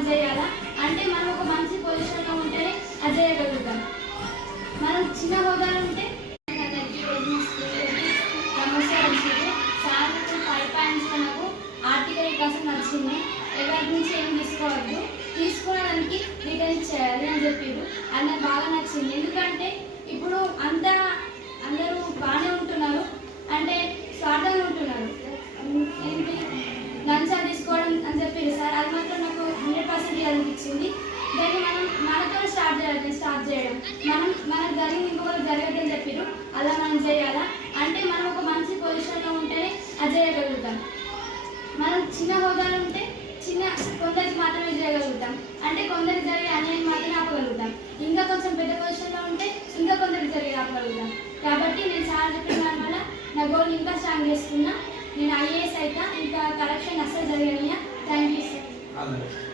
మనం చేయాలా అంటే మనం ఒక మంచి పొజిషన్లో ఉంటేనే అది చేయగలుగుతాం. మనం చిన్న హోదాలో ఉంటే సార్ 5 పాయింట్స్లో నాకు ఆర్థిక వికాసం నచ్చింది. ఎవరి నుంచి ఏం తీసుకోవద్దు, తీసుకోవడానికి రిటర్న్ చేయాలి అని చెప్పారు. అది నాకు బాగా నచ్చింది. ఎందుకంటే ఇప్పుడు అందరూ బాగానే ఉంటున్నారు, అంటే స్వార్థంగా ఉంటున్నారు. ఏంటి లంచాలు తీసుకోవడం అని చెప్పారు సార్, అది మాత్రం నాకు 100% అనిపించింది. దాన్ని మనం మనతో స్టార్ట్ చేయడం, మనకు జరిగింది ఇంకొకరికి జరగద్దని చెప్పారు. అలా మనం చేయాలా అంటే మనం ఒక మంచి పొజిషన్లో ఉంటేనే అది చేయగలుగుతాం. మనం చిన్న హోదాలో ఉంటే కొందరికి మాత్రమే చేయగలుగుతాం, అంటే కొందరికి జరిగే అన్యాయం మాత్రమే ఆపగలుగుతాం. ఇంకా కొంచెం పెద్ద పొజిషన్లో ఉంటే ఇంకా కొందరికి జరిగే ఆపగలుగుతాం. కాబట్టి నేను చాలా చెప్పిన దాని వల్ల నా గోల్ ఇంకా స్ట్రాంగ్ చేసుకున్నా. నేను IAS అయితే ఇంకా కరప్షన్ అస్సలు జరగనియా. Thank you sir.